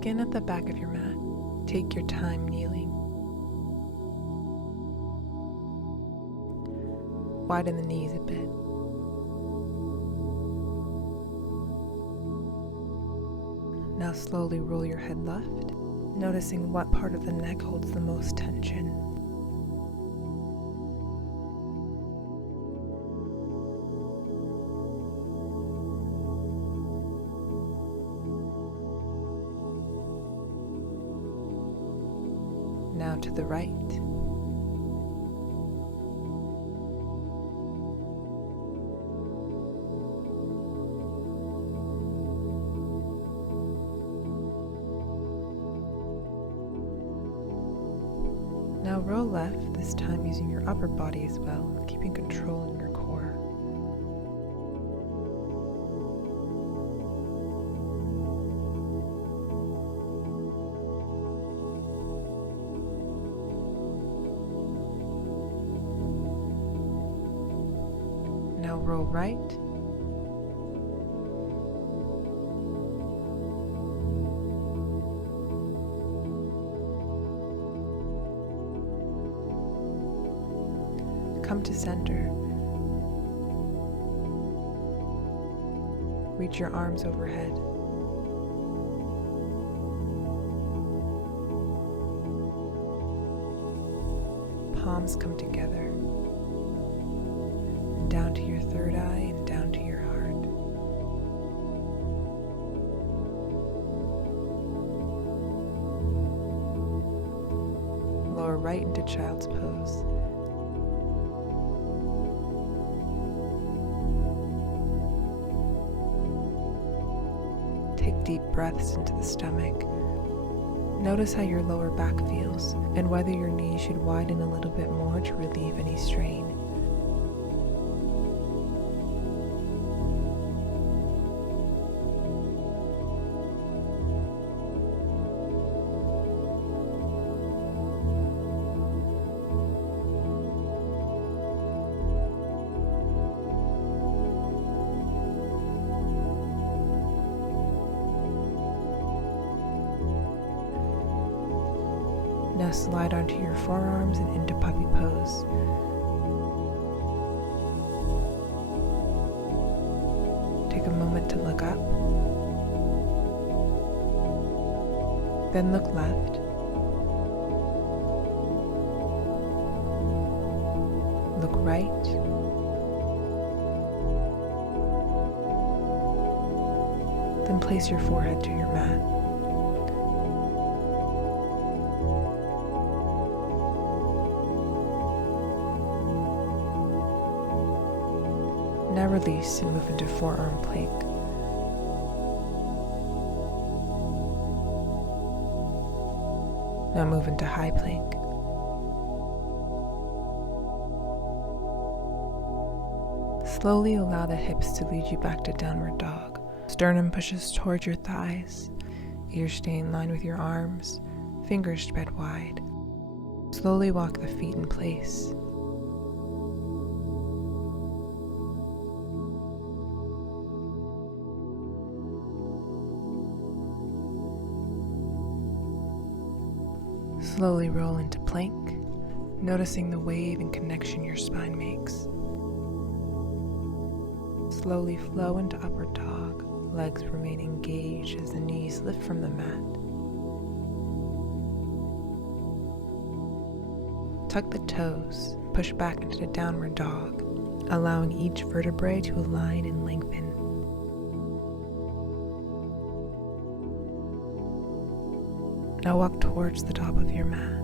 Begin at the back of your mat. Take your time kneeling. Widen the knees a bit. Now slowly roll your head left, noticing what part of the neck holds the most tension. Now to the right. Now roll left, this time using your upper body as well, keeping control in your core. Now roll right. Come to center. Reach your arms overhead. Palms come together. Down to your third eye and down to your heart. Lower right into child's pose. Take deep breaths into the stomach. Notice how your lower back feels and whether your knees should widen a little bit more to relieve any strain. Now slide onto your forearms and into puppy pose. Take a moment to look up. Then look left. Look right. Then place your forehead to your mat. Now release and move into forearm plank. Now move into high plank. Slowly allow the hips to lead you back to downward dog. Sternum pushes towards your thighs. Ears stay in line with your arms. Fingers spread wide. Slowly walk the feet in place. Slowly roll into plank, noticing the wave and connection your spine makes. Slowly flow into upward dog, legs remain engaged as the knees lift from the mat. Tuck the toes, push back into the downward dog, allowing each vertebrae to align and lengthen. Now walk towards the top of your mat.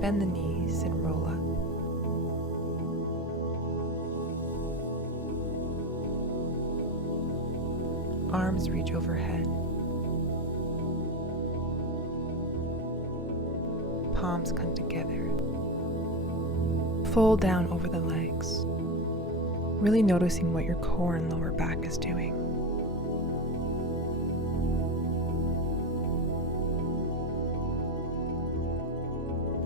Bend the knees and roll up. Arms reach overhead. Palms come together. Fold down over the legs. Really noticing what your core and lower back is doing.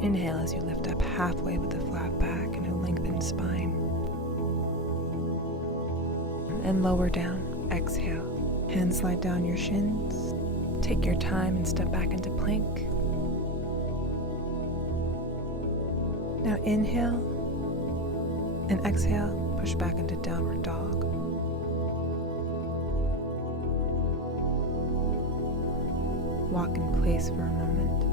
Inhale as you lift up halfway with a flat back and a lengthened spine. and lower down. Exhale. Hands slide down your shins. Take your time and step back into plank. Now inhale and exhale, push back into downward dog. Walk in place for a moment.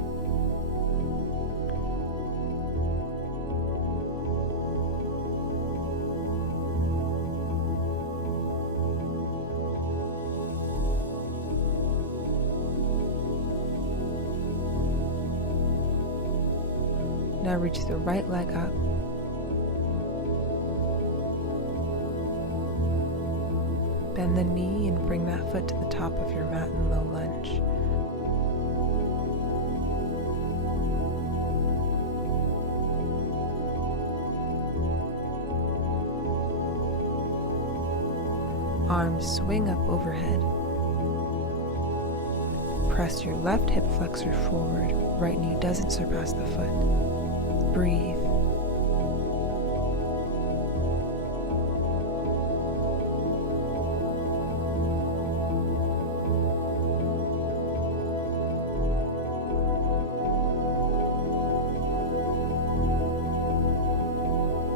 Now reach the right leg up. Bend the knee and bring that foot to the top of your mat in low lunge. Arms swing up overhead. Press your left hip flexor forward. Right knee doesn't surpass the foot. Breathe.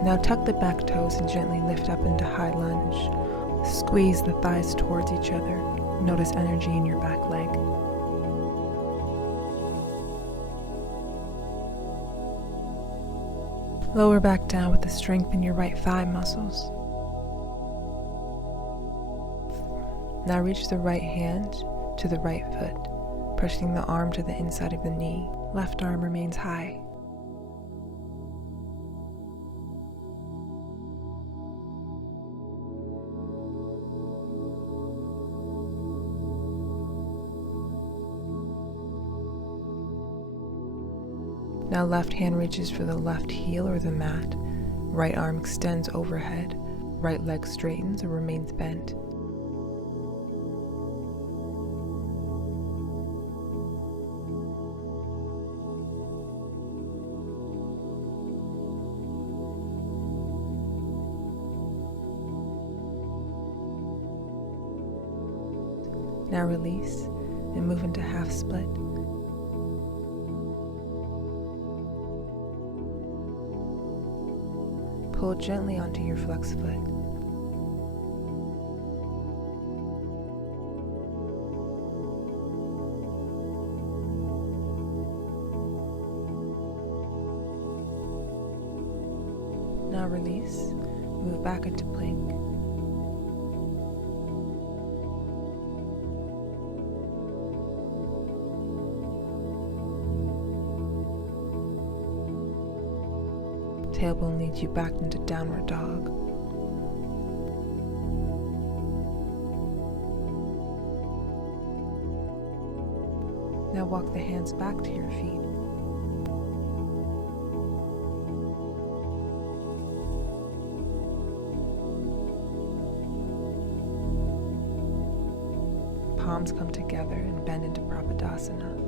Now tuck the back toes and gently lift up into high lunge. Squeeze the thighs towards each other. Notice energy in your back leg. Lower back down with the strength in your right thigh muscles. Now reach the right hand to the right foot, pushing the arm to the inside of the knee. Left arm remains high. Now left hand reaches for the left heel or the mat. Right arm extends overhead. Right leg straightens or remains bent. Now release and move into half split. Pull gently onto your flexed foot. Now release, move back into plank. Tailbone leads you back into downward dog. Now walk the hands back to your feet. Palms come together and bend into Prapadasana.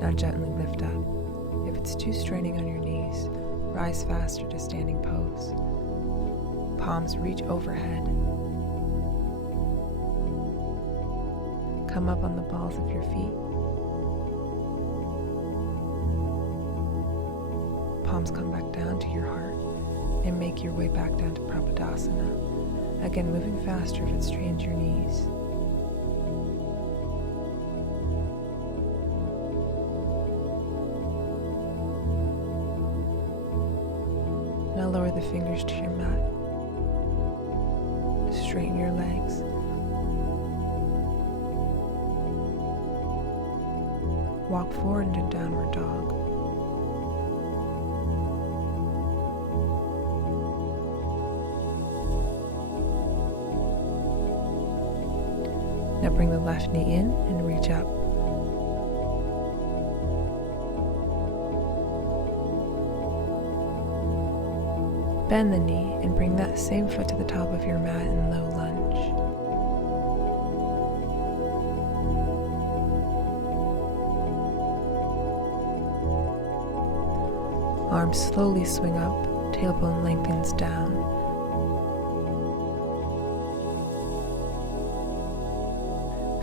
Now gently lift up. If it's too straining on your knees, rise faster to standing pose. Palms reach overhead. Come up on the balls of your feet. Palms come back down to your heart and make your way back down to Prapadasana. Again, moving faster if it strains your knees. Now lower the fingers to your mat. Straighten your legs. Walk forward into downward dog. Now bring the left knee in and reach up. Bend the knee and bring that same foot to the top of your mat in low lunge. Arms slowly swing up, tailbone lengthens down.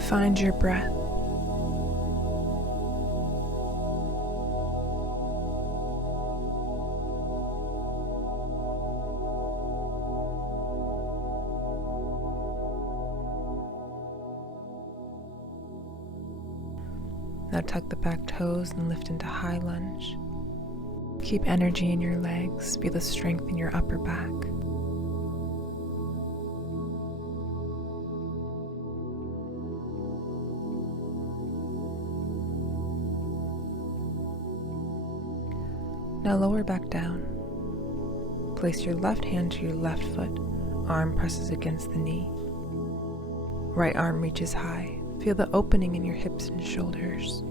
Find your breath. Now tuck the back toes and lift into high lunge. Keep energy in your legs, feel the strength in your upper back. Now lower back down. Place your left hand to your left foot, arm presses against the knee. Right arm reaches high. Feel the opening in your hips and shoulders.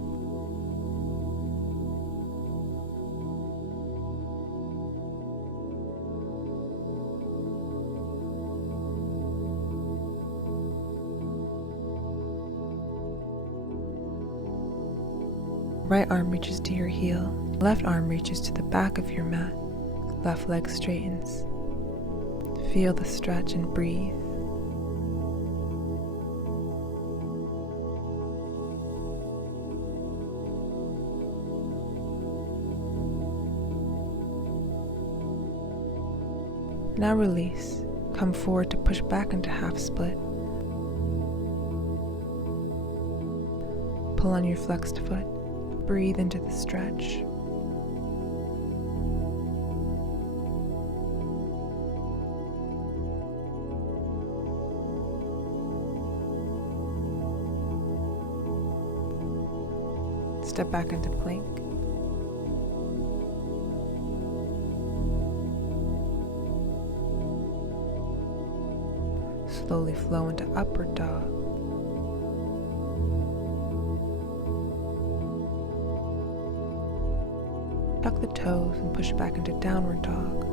Right arm reaches to your heel. Left arm reaches to the back of your mat. Left leg straightens. Feel the stretch and breathe. Now release. Come forward to push back into half split. Pull on your flexed foot. Breathe into the stretch. Step back into plank. Slowly flow into upward dog. Tuck the toes and push back into downward dog.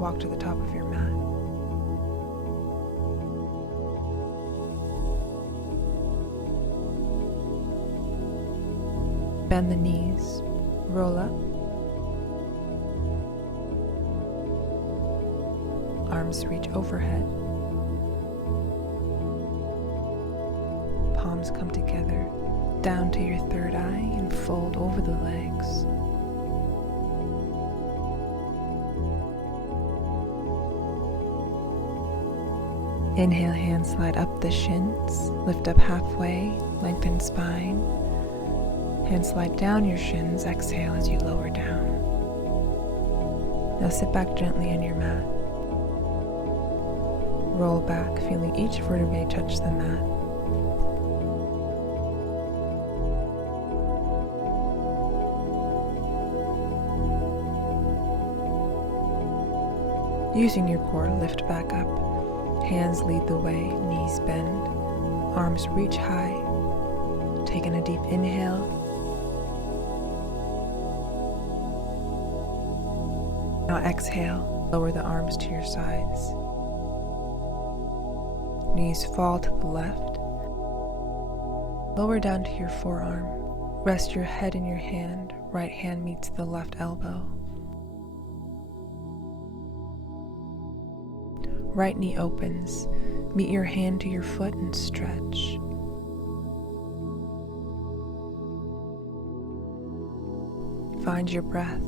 Walk to the top of your mat. Bend the knees, roll up. Arms reach overhead. Palms come together, down to your third eye and fold over the legs. Inhale, hands slide up the shins, lift up halfway, lengthen spine. Hands slide down your shins, exhale as you lower down. Now sit back gently on your mat. Roll back, feeling each vertebrae touch the mat. Using your core, lift back up. Hands lead the way, knees bend, arms reach high. Take in a deep inhale. Now exhale, lower the arms to your sides. Knees fall to the left. Lower down to your forearm. Rest your head in your hand. Right hand meets the left elbow. Right knee opens. Meet your hand to your foot and stretch. Find your breath.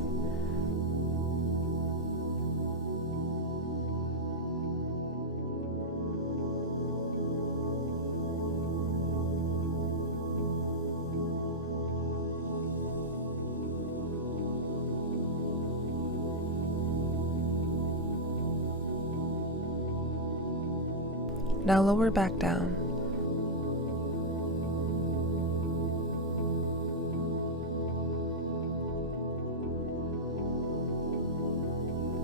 Now lower back down.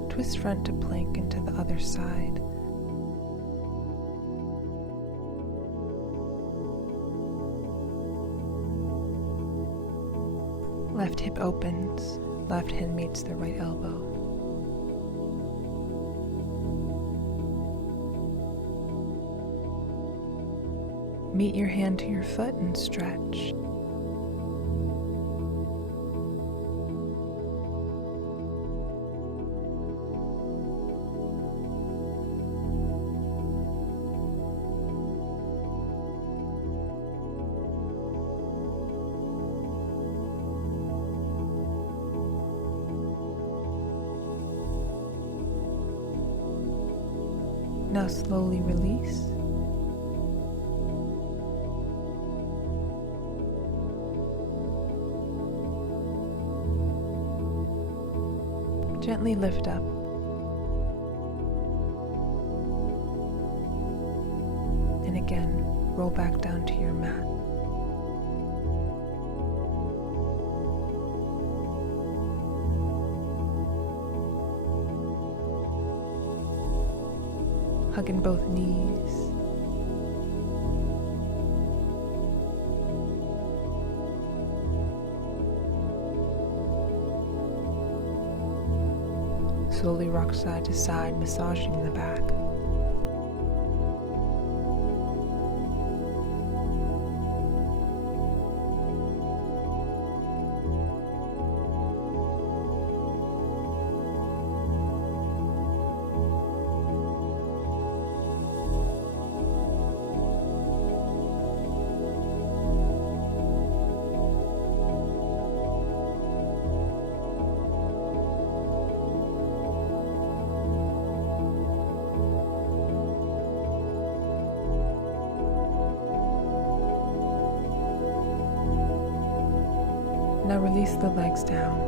Twist front to plank into the other side. Left hip opens, left hand meets the right elbow. Meet your hand to your foot and stretch. Now slowly release. Gently lift up. And again, roll back down to your mat. Hug in both knees. Slowly rock side to side, massaging the back. Now release the legs down.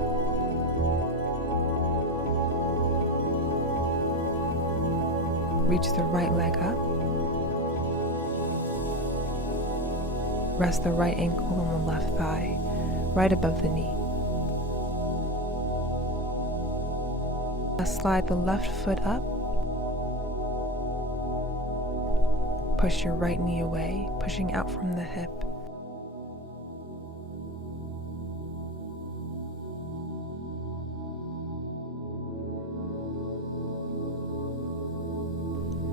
Reach the right leg up. Rest the right ankle on the left thigh, right above the knee. Now slide the left foot up. Push your right knee away, pushing out from the hip.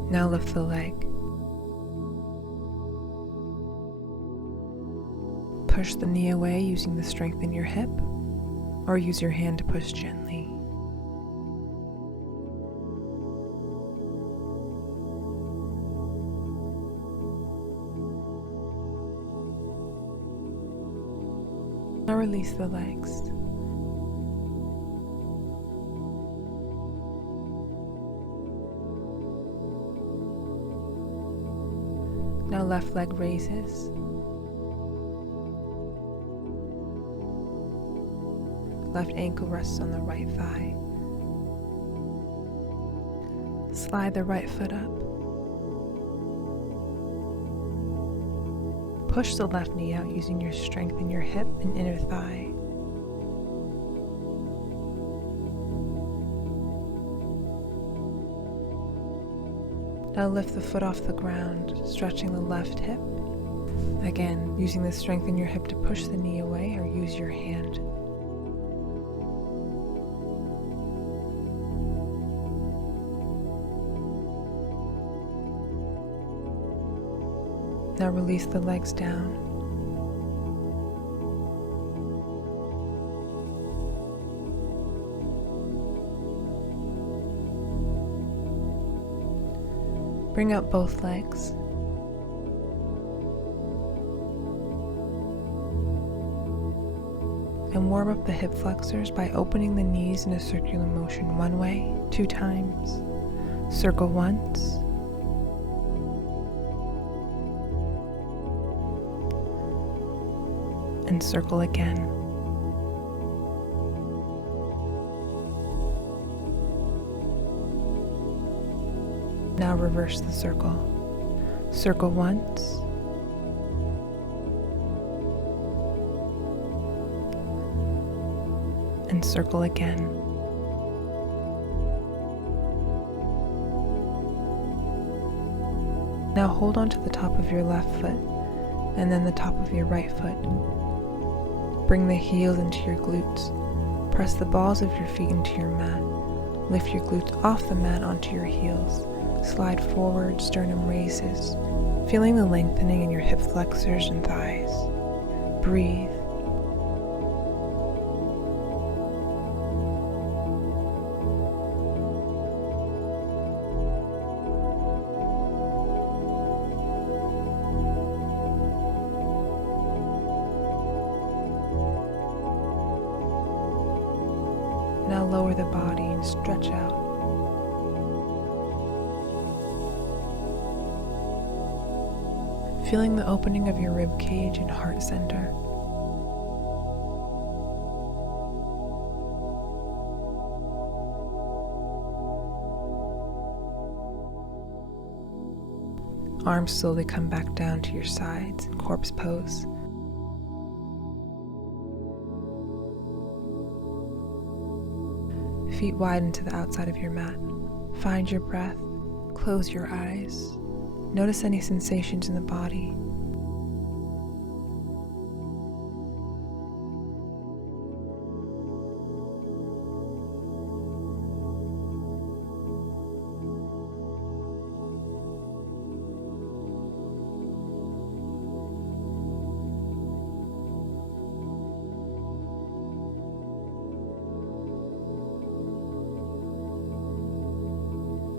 Now lift the leg. Push the knee away using the strength in your hip, or use your hand to push gently. Now release the legs. Now left leg raises. Left ankle rests on the right thigh. Slide the right foot up. Push the left knee out using your strength in your hip and inner thigh. Now lift the foot off the ground, stretching the left hip. Again, using the strength in your hip to push the knee away or use your hand. Now release the legs down. Bring up both legs. And warm up the hip flexors by opening the knees in a circular motion 1 way, 2 times. Circle once. And circle again. Now reverse the circle. Circle once. And circle again. Now hold on to the top of your left foot and then the top of your right foot. Bring the heels into your glutes. Press the balls of your feet into your mat. Lift your glutes off the mat onto your heels. Slide forward, sternum raises, feeling the lengthening in your hip flexors and thighs. Breathe. Now lower the body and stretch out. feeling the opening of your rib cage and heart center. Arms slowly come back down to your sides in corpse pose. Feet widen to the outside of your mat. Find your breath. Close your eyes. Notice any sensations in the body.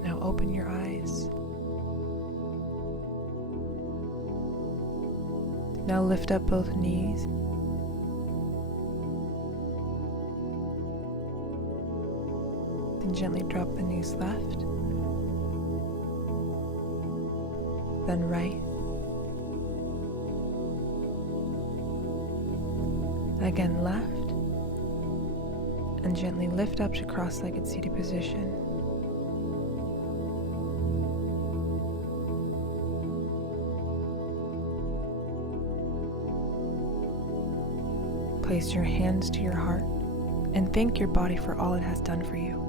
Now open your eyes. Now lift up both knees. And gently drop the knees left, then right, again left, and gently lift up to cross-legged seated position. Place your hands to your heart and thank your body for all it has done for you.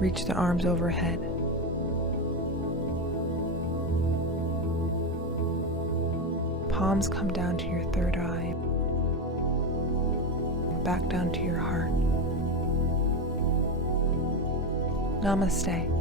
Reach the arms overhead. Palms come down to your third eye. Back down to your heart. Namaste.